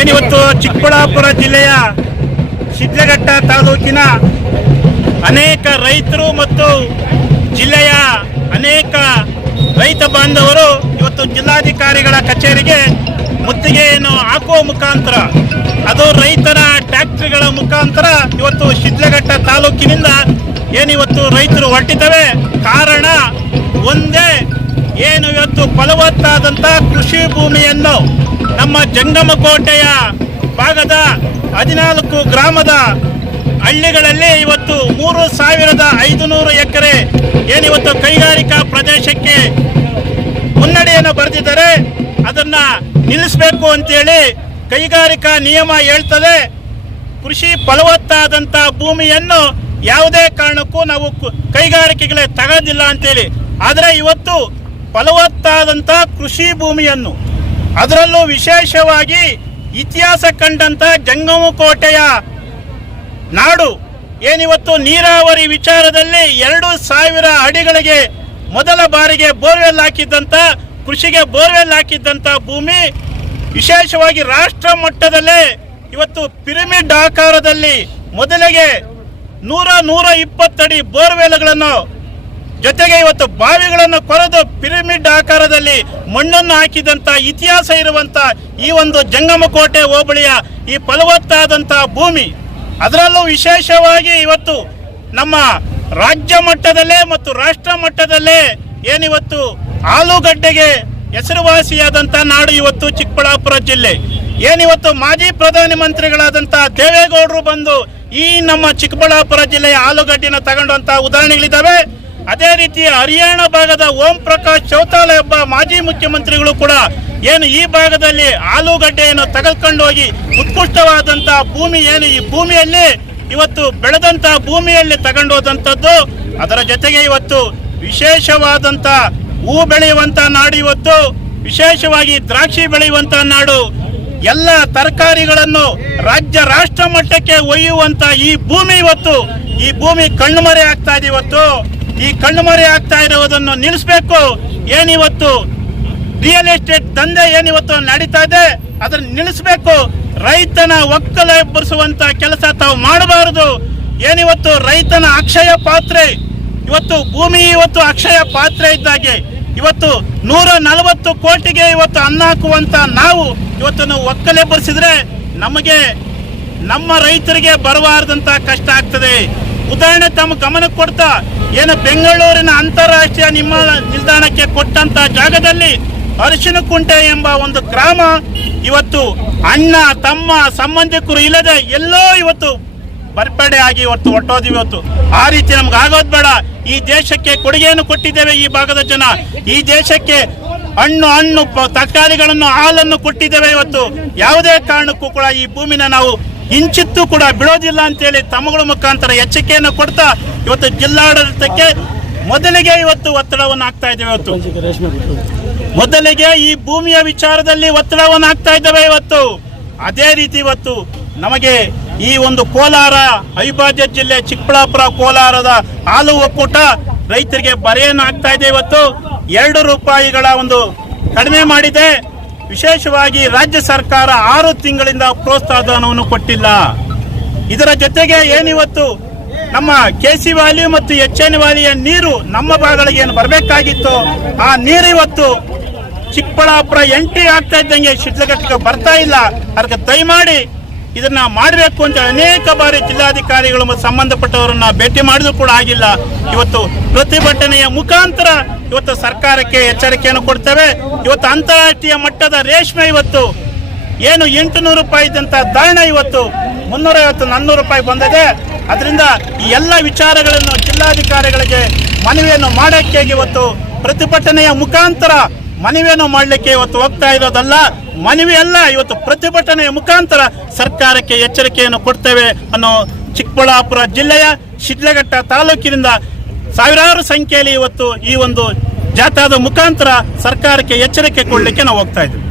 ಏನಿವತ್ತು ಚಿಕ್ಕಬಳ್ಳಾಪುರ ಜಿಲ್ಲೆಯ ಶಿಡ್ಲಘಟ್ಟ ತಾಲೂಕಿನ ಅನೇಕ ರೈತರು ಮತ್ತು ಜಿಲ್ಲೆಯ ಅನೇಕ ರೈತ ಬಾಂಧವರು ಇವತ್ತು ಜಿಲ್ಲಾಧಿಕಾರಿಗಳ ಕಚೇರಿಗೆ ಮುತ್ತಿಗೆಯನ್ನು ಹಾಕುವ ಮುಖಾಂತರ, ಅದು ರೈತರ ಟ್ಯಾಕ್ಟ್ರಿಗಳ ಮುಖಾಂತರ ಇವತ್ತು ಶಿಡ್ಲಘಟ್ಟ ತಾಲೂಕಿನಿಂದ ಏನಿವತ್ತು ರೈತರು ಹೊರಟಿದ್ದಾವೆ? ಕಾರಣ ಒಂದೇ, ಏನು ಇವತ್ತು ಫಲವತ್ತಾದಂಥ ಕೃಷಿ ಭೂಮಿಯನ್ನು ನಮ್ಮ ಜಂಗಮಕೋಟೆಯ ಭಾಗದ ಹದಿನಾಲ್ಕು ಗ್ರಾಮದ ಹಳ್ಳಿಗಳಲ್ಲಿ ಇವತ್ತು ಮೂರು ಸಾವಿರದ ಐದುನೂರು ಎಕರೆ ಏನಿವತ್ತು ಕೈಗಾರಿಕಾ ಪ್ರದೇಶಕ್ಕೆ ಮುನ್ನಡೆಯನ್ನು ಬರೆದಿದ್ದಾರೆ. ಅದನ್ನು ನಿಲ್ಲಿಸಬೇಕು ಅಂತೇಳಿ ಕೈಗಾರಿಕಾ ನಿಯಮ ಹೇಳ್ತದೆ. ಕೃಷಿ ಫಲವತ್ತಾದಂಥ ಭೂಮಿಯನ್ನು ಯಾವುದೇ ಕಾರಣಕ್ಕೂ ನಾವು ಕೈಗಾರಿಕೆಗಳೇ ತಗೋದಿಲ್ಲ ಅಂತೇಳಿ. ಆದರೆ ಇವತ್ತು ಫಲವತ್ತಾದಂಥ ಕೃಷಿ ಭೂಮಿಯನ್ನು ಅದರಲ್ಲೂ ವಿಶೇಷವಾಗಿ ಇತಿಹಾಸ ಕಂಡಂಥ ಜಂಗಮಕೋಟೆಯ ನಾಡು. ಏನಿವತ್ತು ನೀರಾವರಿ ವಿಚಾರದಲ್ಲಿ ಎರಡು ಸಾವಿರ ಅಡಿಗಳಿಗೆ ಮೊದಲ ಬಾರಿಗೆ ಬೋರ್ವೆಲ್ ಹಾಕಿದ್ದಂಥ ಕೃಷಿಗೆ ಬೋರ್ವೆಲ್ ಹಾಕಿದ್ದಂಥ ಭೂಮಿ ವಿಶೇಷವಾಗಿ ರಾಷ್ಟ್ರ ಮಟ್ಟದಲ್ಲೇ ಇವತ್ತು ಪಿರಮಿಡ್ ಆಕಾರದಲ್ಲಿ ಮೊದಲಿಗೆ ನೂರ ನೂರ ಇಪ್ಪತ್ತಡಿ ಬೋರ್ವೆಲ್ಗಳನ್ನು ಜೊತೆಗೆ ಇವತ್ತು ಬಾವಿಗಳನ್ನು ಕೊರೆದು ಪಿರಮಿಡ್ ಆಕಾರದಲ್ಲಿ ಮಣ್ಣನ್ನು ಹಾಕಿದಂತ ಇತಿಹಾಸ ಇರುವಂಥ ಈ ಒಂದು ಜಂಗಮಕೋಟೆ ಹೋಬಳಿಯ ಈ ಫಲವತ್ತಾದಂತ ಭೂಮಿ. ಅದರಲ್ಲೂ ವಿಶೇಷವಾಗಿ ಇವತ್ತು ನಮ್ಮ ರಾಜ್ಯ ಮಟ್ಟದಲ್ಲೇ ಮತ್ತು ರಾಷ್ಟ್ರ ಮಟ್ಟದಲ್ಲೇ ಏನಿವತ್ತು ಆಲೂಗಡ್ಡೆಗೆ ಹೆಸರುವಾಸಿಯಾದಂಥ ನಾಡು ಇವತ್ತು ಚಿಕ್ಕಬಳ್ಳಾಪುರ ಜಿಲ್ಲೆ. ಏನಿವತ್ತು ಮಾಜಿ ಪ್ರಧಾನಿ ಮಂತ್ರಿಗಳಾದಂಥ ದೇವೇಗೌಡರು ಬಂದು ಈ ನಮ್ಮ ಚಿಕ್ಕಬಳ್ಳಾಪುರ ಜಿಲ್ಲೆಯ ಆಲೂಗಡ್ಡೆನ ತಗೊಂಡಂತ ಉದಾಹರಣೆಗಳಿದ್ದಾವೆ. ಅದೇ ರೀತಿ ಹರಿಯಾಣ ಭಾಗದ ಓಂ ಪ್ರಕಾಶ್ ಚೌತಾಲ ಎಂಬ ಮಾಜಿ ಮುಖ್ಯಮಂತ್ರಿಗಳು ಕೂಡ ಏನು ಈ ಭಾಗದಲ್ಲಿ ಆಲೂಗಡ್ಡೆಯನ್ನು ತಗಲ್ಕೊಂಡು ಹೋಗಿ ಉತ್ಕೃಷ್ಟವಾದಂತಹ ಭೂಮಿ ಏನು ಈ ಭೂಮಿಯಲ್ಲಿ ಇವತ್ತು ಬೆಳೆದಂತ ಭೂಮಿಯಲ್ಲಿ ತಗೊಂಡೋದಂಥದ್ದು. ಅದರ ಜೊತೆಗೆ ಇವತ್ತು ವಿಶೇಷವಾದಂತ ಹೂ ಬೆಳೆಯುವಂತ ನಾಡು ಇವತ್ತು. ವಿಶೇಷವಾಗಿ ದ್ರಾಕ್ಷಿ ಬೆಳೆಯುವಂತ ನಾಡು. ಎಲ್ಲ ತರಕಾರಿಗಳನ್ನು ರಾಜ್ಯ ರಾಷ್ಟ್ರ ಮಟ್ಟಕ್ಕೆ ಒಯ್ಯುವಂತ ಈ ಭೂಮಿ ಇವತ್ತು, ಈ ಭೂಮಿ ಕಣ್ಮರೆ ಆಗ್ತಾ ಇದೆ ಇವತ್ತು. ಈ ಕಣ್ಮರೆ ಆಗ್ತಾ ಇರುವುದನ್ನು ನಿಲ್ಲಿಸಬೇಕು. ಏನಿವತ್ತು ರಿಯಲ್ ಎಸ್ಟೇಟ್ ದಂಧೆ ಏನಿವತ್ತು ನಡೀತಾ ಇದೆ? ಅದನ್ನು ನಿಲ್ಲಿಸಬೇಕು. ರೈತನ ಒಕ್ಕಲ ಎಬ್ಬರಿಸುವಂತ ಕೆಲಸ ತಾವು ಮಾಡಬಾರದು. ಏನಿವತ್ತು ರೈತನ ಅಕ್ಷಯ ಪಾತ್ರೆ. ಇವತ್ತು ಭೂಮಿ ಇವತ್ತು ಅಕ್ಷಯ ಪಾತ್ರೆ ಇದ್ದಾಗೆ. ಇವತ್ತು ನೂರ ನಲವತ್ತು ಕೋಟಿಗೆ ಇವತ್ತು ಅನ್ನ ಹಾಕುವಂತ ನಾವು ಇವತ್ತು ಒಕ್ಕಲೆಬ್ಬರಿಸಿದ್ರೆ ನಮಗೆ ನಮ್ಮ ರೈತರಿಗೆ ಬರಬಾರದಂತ ಕಷ್ಟ ಆಗ್ತದೆ. ಉದಾಹರಣೆ ತಮ್ಮ ಗಮನಕ್ಕೆ ಕೊಡ್ತಾ, ಏನು ಬೆಂಗಳೂರಿನ ಅಂತಾರಾಷ್ಟ್ರೀಯ ನಿಮ್ಮ ನಿಲ್ದಾಣಕ್ಕೆ ಕೊಟ್ಟಂತ ಜಾಗದಲ್ಲಿ ಅರಿಶಿನ ಕುಂಟೆ ಎಂಬ ಒಂದು ಗ್ರಾಮ ಇವತ್ತು ಅಣ್ಣ, ತಮ್ಮ, ಸಂಬಂಧಿಕರು ಇಲ್ಲದೆ ಎಲ್ಲೋ ಇವತ್ತು ಬರ್ಪಡೆ ಆಗಿ ಇವತ್ತು ಹೊಟ್ಟೋದಿವಿ ಇವತ್ತು. ಆ ರೀತಿ ನಮ್ಗೆ ಆಗೋದು ಬೇಡ. ಈ ದೇಶಕ್ಕೆ ಕೊಡುಗೆಯನ್ನು ಕೊಟ್ಟಿದ್ದೇವೆ ಈ ಭಾಗದ ಜನ. ಈ ದೇಶಕ್ಕೆ ಹಣ್ಣು ಹಣ್ಣು ತರಕಾರಿಗಳನ್ನು, ಹಾಲನ್ನು ಕೊಟ್ಟಿದ್ದೇವೆ ಇವತ್ತು. ಯಾವುದೇ ಕಾರಣಕ್ಕೂ ಕೂಡ ಈ ಭೂಮಿನ ನಾವು ಇಂಚಿತ್ತು ಕೂಡ ಬಿಡೋದಿಲ್ಲ ಅಂತೇಳಿ ತಮ್ಮಗಳ ಮುಖಾಂತರ ಎಚ್ಚರಿಕೆಯನ್ನು ಕೊಡ್ತಾ ಇವತ್ತು ಜಿಲ್ಲಾಡಳಿತಕ್ಕೆ ಮೊದಲಿಗೆ ಇವತ್ತು ಒತ್ತಡವನ್ನು ಹಾಕ್ತಾ ಇದ್ದೇವೆ ಇವತ್ತು. ಮೊದಲಿಗೆ ಈ ಭೂಮಿಯ ವಿಚಾರದಲ್ಲಿ ಒತ್ತಡವನ್ನು ಹಾಕ್ತಾ ಇದ್ದೇವೆ ಇವತ್ತು. ಅದೇ ರೀತಿ ಇವತ್ತು ನಮಗೆ ಈ ಒಂದು ಕೋಲಾರ ಅವಿಭಾಜ್ಯ ಜಿಲ್ಲೆ ಚಿಕ್ಕಬಳ್ಳಾಪುರ ಕೋಲಾರದ ಹಾಲು ಒಕ್ಕೂಟ ರೈತರಿಗೆ ಬರೆಯನ್ನು ಇದೆ ಇವತ್ತು. ಎರಡು ರೂಪಾಯಿಗಳ ಒಂದು ಕಡಿಮೆ ಮಾಡಿದೆ. ವಿಶೇಷವಾಗಿ ರಾಜ್ಯ ಸರ್ಕಾರ ಆರು ತಿಂಗಳಿಂದ ಪ್ರೋತ್ಸಾಹಧನವನ್ನು ಕೊಟ್ಟಿಲ್ಲ. ಇದರ ಜೊತೆಗೆ ಏನಿವತ್ತು? ನಮ್ಮ ಕೆ ಸಿ ವ್ಯಾಲಿ ಮತ್ತು ಎಚ್ ಎನ್ ವ್ಯಾಲಿಯ ನೀರು ನಮ್ಮ ಭಾಗಗಳಿಗೆ ಏನು ಬರಬೇಕಾಗಿತ್ತು? ಆ ನೀರು ಇವತ್ತು ಚಿಕ್ಕಬಳ್ಳಾಪುರ ಎಂಟ್ರಿ ಆಗ್ತಾ ಇದ್ದಂಗೆ ಶಿಡ್ಲಘಟ್ಟಕ್ಕೆ ಬರ್ತಾ ಇಲ್ಲ. ಅದಕ್ಕೆ ದಯಮಾಡಿ ಇದನ್ನ ಮಾಡಬೇಕು ಅಂತ ಅನೇಕ ಬಾರಿ ಜಿಲ್ಲಾಧಿಕಾರಿಗಳು ಮತ್ತು ಸಂಬಂಧಪಟ್ಟವರನ್ನ ಭೇಟಿ ಮಾಡಿದ್ರು ಕೂಡ ಆಗಿಲ್ಲ. ಇವತ್ತು ಪ್ರತಿಭಟನೆಯ ಮುಖಾಂತರ ಇವತ್ತು ಸರ್ಕಾರಕ್ಕೆ ಎಚ್ಚರಿಕೆಯನ್ನು ಕೊಡ್ತೇವೆ. ಇವತ್ತು ಅಂತಾರಾಷ್ಟ್ರೀಯ ಮಟ್ಟದ ರೇಷ್ಮೆ ಇವತ್ತು. ಏನು ಎಂಟುನೂರು ರೂಪಾಯಿ ಇದ್ದಂತ ದಾಣ ಇವತ್ತು. ಮುನ್ನೂರೈವತ್ತು, ನಾನ್ನೂರು ರೂಪಾಯಿ ಬಂದಿದೆ. ಅದರಿಂದ ಈ ಎಲ್ಲ ವಿಚಾರಗಳನ್ನು ಜಿಲ್ಲಾಧಿಕಾರಿಗಳಿಗೆ ಮನವಿಯನ್ನು ಮಾಡೋಕ್ಕೆ ಇವತ್ತು ಪ್ರತಿಭಟನೆಯ ಮುಖಾಂತರ ಮನವಿಯನ್ನು ಮಾಡಲಿಕ್ಕೆ ಇವತ್ತು ಹೋಗ್ತಾ ಇರೋದಲ್ಲ. ಮನವಿ ಅಲ್ಲ, ಇವತ್ತು ಪ್ರತಿಭಟನೆಯ ಮುಖಾಂತರ ಸರ್ಕಾರಕ್ಕೆ ಎಚ್ಚರಿಕೆಯನ್ನು ಕೊಡ್ತೇವೆ ಅನ್ನೋ ಚಿಕ್ಕಬಳ್ಳಾಪುರ ಜಿಲ್ಲೆಯ ಶಿಡ್ಲಘಟ್ಟ ತಾಲೂಕಿನಿಂದ ಸಾವಿರಾರು ಸಂಖ್ಯೆಯಲ್ಲಿ ಇವತ್ತು ಈ ಒಂದು ಜಾಥಾದ ಮುಖಾಂತರ ಸರ್ಕಾರಕ್ಕೆ ಎಚ್ಚರಿಕೆ ಕೊಡಲಿಕ್ಕೆ ನಾವು ಹೋಗ್ತಾ ಇದ್ದೀವಿ.